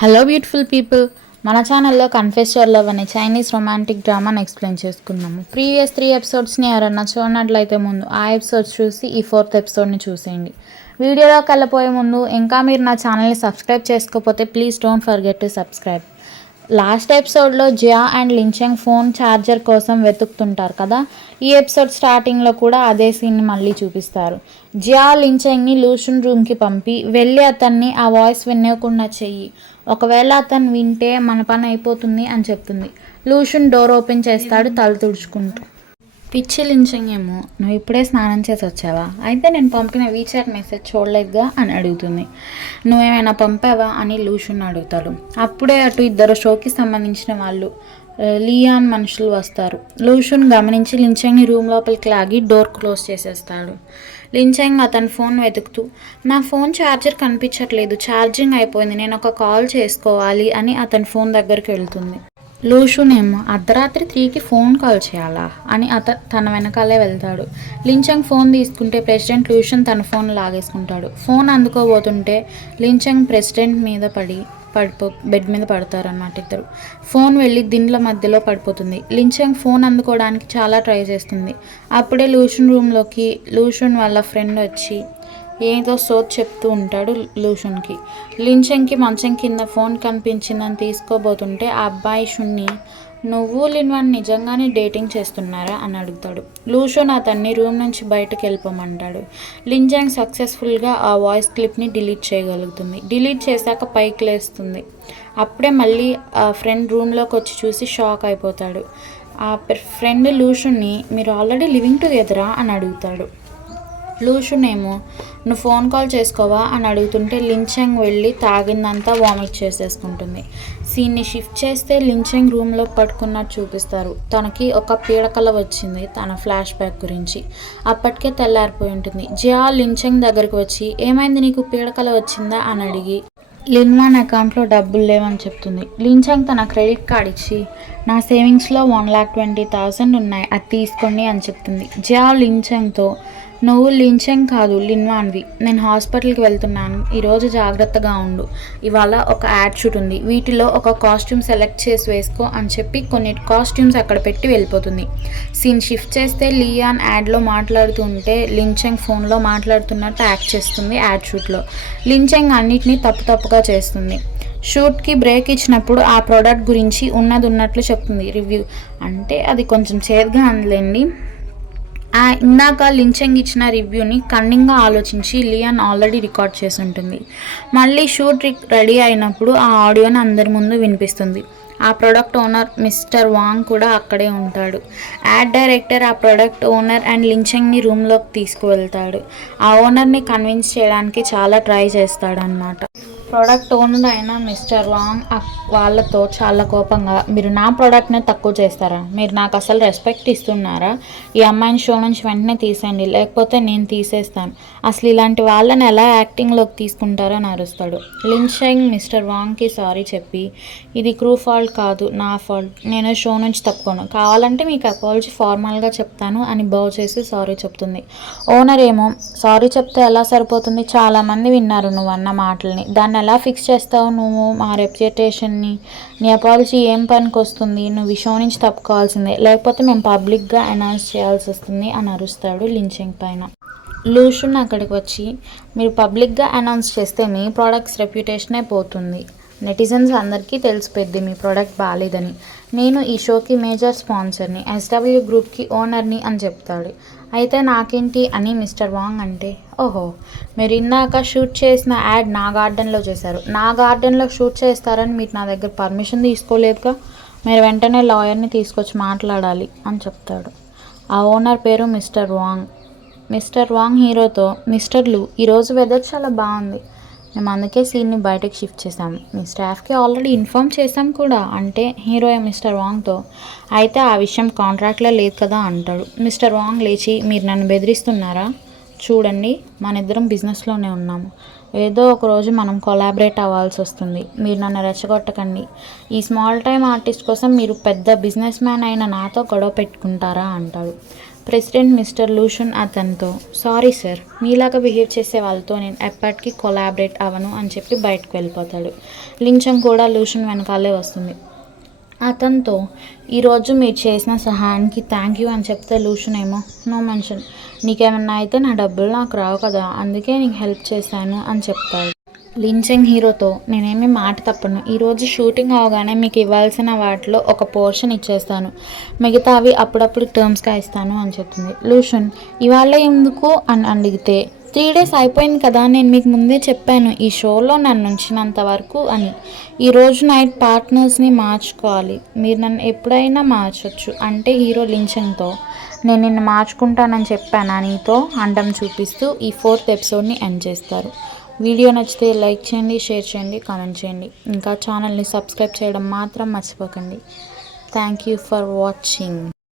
Hello beautiful people, మన ఛానల్లో confess your love అనే చైనీస్ రొమాంటిక్ డ్రామాని ఎక్స్ప్లెయిన్ చేసుకుందాము. ప్రీవియస్ 3 ఎపిసోడ్స్ని ఎవరన్నా చూడనట్లయితే ముందు ఆ ఎపిసోడ్స్ చూసి ఈ 4th ఎపిసోడ్ని చూసేయండి. వీడియోలోకి వెళ్ళిపోయే ముందు ఇంకా మీరు నా ఛానల్ని సబ్స్క్రైబ్ చేసుకోకపోతే please don't forget to subscribe. Last ఎపిసోడ్లో జియా అండ్ లించెంగ్ ఫోన్ ఛార్జర్ కోసం వెతుకుతుంటారు కదా. ఈ ఎపిసోడ్ స్టార్టింగ్లో కూడా అదే సీన్ని మళ్ళీ చూపిస్తారు. జియా లించెంగ్ని లూషన్ రూమ్కి పంపి వెళ్ళి అతన్ని ఆ వాయిస్ వినకుండా చెయ్యి, ఒకవేళ అతను వింటే మన పని అయిపోతుంది అని చెప్తుంది. లూషన్ డోర్ ఓపెన్ చేస్తాడు తల తుడుచుకుంటూ. పిచ్చి లించెంగ్ ఏమో, నువ్వు ఇప్పుడే స్నానం చేసి వచ్చావా, అయితే నేను పంపిన వీచాట్ మెసేజ్ చూడలేదుగా అని అడుగుతుంది. నువ్వేమైనా పంపావా అని లూషన్ అడుగుతాడు. అప్పుడే అటు ఇద్దరు షోకి సంబంధించిన వాళ్ళు లియాన్ మనుషులు వస్తారు. లూషన్ గమనించి లించెంగ్ని రూమ్ లోపలికి లాగి డోర్ క్లోజ్ చేసేస్తాడు. లించెంగ్ అతని ఫోన్ వెతుకుతూ, నా ఫోన్ ఛార్జర్ కనిపించట్లేదు, ఛార్జింగ్ అయిపోయింది, నేను ఒక కాల్ చేసుకోవాలి అని అతని ఫోన్ దగ్గరికి వెళ్తుంది. లూషన్ ఏమో, అర్ధరాత్రి 3కి ఫోన్ కాల్ చేయాలా అని తన వెనకాలే వెళ్తాడు. లించెంగ్ ఫోన్ తీసుకుంటే ప్రెసిడెంట్ లూషన్ తన ఫోన్ లాగేసుకుంటాడు. ఫోన్ అందుకోబోతుంటే లించెంగ్ ప్రెసిడెంట్ మీద బెడ్ మీద పడతారన్నమాట ఇద్దరు. ఫోన్ వెళ్ళి దిండ్ల మధ్యలో పడిపోతుంది. లించెంగ్ ఫోన్ అందుకోవడానికి చాలా ట్రై చేస్తుంది. అప్పుడే లూషన్ రూమ్లోకి లూషన్ వాళ్ళ ఫ్రెండ్ వచ్చి ఏదో సోచ్ చెప్తూ ఉంటాడు లూషన్కి. లించెంగ్కి మంచం కింద ఫోన్ కనిపించిందని తీసుకోబోతుంటే ఆ అబ్బాయి షున్ని, నువ్వు లిన్వాన్ నిజంగానే డేటింగ్ చేస్తున్నారా అని అడుగుతాడు. లూషన్ అతన్ని రూమ్ నుంచి బయటకు వెళ్ళిపోమంటాడు. లించెంగ్ సక్సెస్ఫుల్గా ఆ వాయిస్ క్లిప్ని డిలీట్ చేయగలుగుతుంది. డిలీట్ చేశాక పైకి లేస్తుంది. అప్పుడే మళ్ళీ ఆ ఫ్రెండ్ రూమ్లోకి వచ్చి చూసి షాక్ అయిపోతాడు. ఆ ఫ్రెండ్ లూషన్ని, మీరు ఆల్రెడీ లివింగ్ టుగెదరా అని అడుగుతాడు. లూషన్ ఏమో, నువ్వు ఫోన్ కాల్ చేసుకోవా అని అడుగుతుంటే లించెంగ్ వెళ్ళి తాగిందంతా వామిట్ చేసేసుకుంటుంది. సీన్ని షిఫ్ట్ చేస్తే లించెంగ్ రూమ్లో పట్టుకున్నట్టు చూపిస్తారు. తనకి ఒక పీడకల వచ్చింది తన ఫ్లాష్ బ్యాక్ గురించి. అప్పటికే తెల్లారిపోయి ఉంటుంది. జియా లించెంగ్ దగ్గరికి వచ్చి, ఏమైంది, నీకు పీడకల వచ్చిందా అని అడిగి లిన్వాన్ అకౌంట్లో డబ్బులు లేవని చెప్తుంది. లించెంగ్ తన క్రెడిట్ కార్డ్ ఇచ్చి, నా సేవింగ్స్లో 1,20,000 ఉన్నాయి, అది తీసుకోండి అని చెప్తుంది. జియా లించెంగ్తో, నువ్వు లించెంగ్ కాదు లిన్వాన్వి, నేను హాస్పిటల్కి వెళ్తున్నాను, ఈరోజు జాగ్రత్తగా ఉండు, ఇవాళ ఒక యాడ్ షూట్ ఉంది, వీటిలో ఒక కాస్ట్యూమ్ సెలెక్ట్ చేసి వేసుకో అని చెప్పి కొన్ని కాస్ట్యూమ్స్ అక్కడ పెట్టి వెళ్ళిపోతుంది. సీన్ షిఫ్ట్ చేస్తే లియాన్ యాడ్లో మాట్లాడుతూ ఉంటే లించెంగ్ ఫోన్లో మాట్లాడుతున్నట్టు యాక్ట్ చేస్తుంది. యాడ్ షూట్లో లించెంగ్ అన్నిటినీ తప్పుగా చేస్తుంది. షూట్కి బ్రేక్ ఇచ్చినప్పుడు ఆ ప్రోడక్ట్ గురించి ఉన్నట్లు చెప్తుంది. రివ్యూ అంటే అది కొంచెం చేదుగా అందులేండి. ఇందాక లించెంగ్ ఇచ్చిన రివ్యూని కన్నింగ్గా ఆలోచించి లియాన్ ఆల్రెడీ రికార్డ్ చేసి ఉంటుంది. మళ్ళీ షూట్ రెడీ అయినప్పుడు ఆ ఆడియోని అందరి ముందు వినిపిస్తుంది. ఆ ప్రోడక్ట్ ఓనర్ మిస్టర్ వాంగ్ కూడా అక్కడే ఉంటాడు. యాడ్ డైరెక్టర్ ఆ ప్రోడక్ట్ ఓనర్ అండ్ లించెంగ్ని రూమ్లోకి తీసుకువెళ్తాడు. ఆ ఓనర్ని కన్విన్స్ చేయడానికి చాలా ట్రై చేస్తాడనమాట. ప్రోడక్ట్ ఓనర్ అయిన మిస్టర్ వాంగ్ వాళ్ళతో చాలా కోపంగా, మీరు నా ప్రోడక్ట్ని తక్కువ చేస్తారా, మీరు నాకు అసలు రెస్పెక్ట్ ఇస్తున్నారా, ఈ అమ్మాయిని షో నుంచి వెంటనే తీసేయండి లేకపోతే నేను తీసేస్తాను, అసలు ఇలాంటి వాళ్ళని ఎలా యాక్టింగ్లోకి తీసుకుంటారని అరుస్తాడు. లించెంగ్ మిస్టర్ వాంగ్కి సారీ చెప్పి, ఇది క్రూ ఫాల్ట్ కాదు, నా ఫాల్ట్, నేను షో నుంచి తప్పుకోను, కావాలంటే మీకు అపాలజీ ఫార్మల్గా చెప్తాను అని బౌ చేసి సారీ చెప్తుంది. ఓనర్ ఏమో, సారీ చెప్తే ఎలా సరిపోతుంది, చాలామంది విన్నారు నువ్వు అన్న మాటల్ని, దాన్ని ఎలా ఫిక్స్ చేస్తావు నువ్వు మా రెప్యుటేషన్ని, నీ అపాలజీ ఏం పనికి వస్తుంది, నువ్వు ఈ షో నుంచి తప్పుకోవాల్సిందే లేకపోతే మేము పబ్లిక్గా అనౌన్స్ చేయాల్సి వస్తుంది అని అరుస్తాడు లించెంగ్ పైన. లూషన్ అక్కడికి వచ్చి, మీరు పబ్లిక్గా అనౌన్స్ చేస్తే మీ ప్రోడక్ట్స్ రెప్యుటేషనే పోతుంది, నెటిజన్స్ అందరికీ తెలిసిపోద్ది మీ ప్రోడక్ట్ బాగాలేదని, నేను ఈ షోకి మేజర్ స్పాన్సర్ని, SW గ్రూప్కి ఓనర్ని అని చెప్తాడు. అయితే నాకేంటి అని మిస్టర్ వాంగ్ అంటే, ఓహో, మీరు ఇందాక షూట్ చేసిన యాడ్ నా గార్డెన్లో చేశారు, నా గార్డెన్లో షూట్ చేస్తారని మీరు నా దగ్గర పర్మిషన్ తీసుకోలేదుగా, మీరు వెంటనే లాయర్ని తీసుకొచ్చి మాట్లాడాలి అని చెప్తాడు. ఆ ఓనర్ పేరు మిస్టర్ వాంగ్. మిస్టర్ వాంగ్ హీరోతో, మిస్టర్ లూ, ఈరోజు వెదర్ చాలా బాగుంది, మేము అందుకే సీన్ని బయటకు షిఫ్ట్ చేసాం, మీ స్టాఫ్కి ఆల్రెడీ ఇన్ఫామ్ చేసాం కూడా అంటే హీరో మిస్టర్ వాంగ్తో, అయితే ఆ విషయం కాంట్రాక్ట్లో లేదు కదా అంటాడు. మిస్టర్ వాంగ్ లేచి, మీరు నన్ను బెదిరిస్తున్నారా, చూడండి మన ఇద్దరం బిజినెస్లోనే ఉన్నాము, ఏదో ఒక రోజు మనం కొలాబరేట్ అవ్వాల్సి వస్తుంది, మీరు నన్ను రెచ్చగొట్టకండి, ఈ స్మాల్ టైం ఆర్టిస్ట్ కోసం మీరు పెద్ద బిజినెస్ మ్యాన్ అయిన నాతో గొడవ పెట్టుకుంటారా అంటాడు. ప్రెసిడెంట్ మిస్టర్ లూషన్ అతనితో, సారీ సార్, మీలాగా బిహేవ్ చేసే వాళ్ళతో నేను ఎప్పటికీ కొలాబరేట్ అవ్వను అని చెప్పి బయటకు వెళ్ళిపోతాడు. లించంగ్ కూడా లూషన్ వెనకాలే వస్తుంది. అతనితో, ఈరోజు మీరు చేసిన సహాయానికి థ్యాంక్ యూ అని చెప్తే లూషన్ ఏమో, నో మెన్షన్, నీకేమన్నా అయితే నా డబ్బులు నాకు రావు కదా, అందుకే నీకు హెల్ప్ చేశాను అని చెప్తాడు. లించంగ్ హీరోతో, నేనేమి మాట తప్పను, ఈరోజు షూటింగ్ అవగానే మీకు ఇవ్వాల్సిన వాటిలో ఒక పోర్షన్ ఇచ్చేస్తాను, మిగతావి అప్పుడప్పుడు టర్మ్స్గా ఇస్తాను అని చెప్తుంది. లూషన్, ఇవాళ ఎందుకు అని అడిగితే, 3 days అయిపోయింది కదా, నేను మీకు ముందే చెప్పాను ఈ షోలో నన్ను ఉంచినంత వరకు అని. ఈరోజు నైట్ పార్ట్నర్స్ని మార్చుకోవాలి, మీరు నన్ను ఎప్పుడైనా మార్చొచ్చు అంటే హీరో లించంగ్తో, నేను నిన్ను మార్చుకుంటానని చెప్పానా నీతో అండం చూపిస్తూ ఈ 4th ఎపిసోడ్ని ఎండ్ చేస్తారు. వీడియో నచ్చితే లైక్ చేయండి, షేర్ చేయండి, కామెంట్ చేయండి. ఇంకా ఛానల్ని సబ్స్క్రైబ్ చేయడం మాత్రం మర్చిపోకండి. Thank you for watching.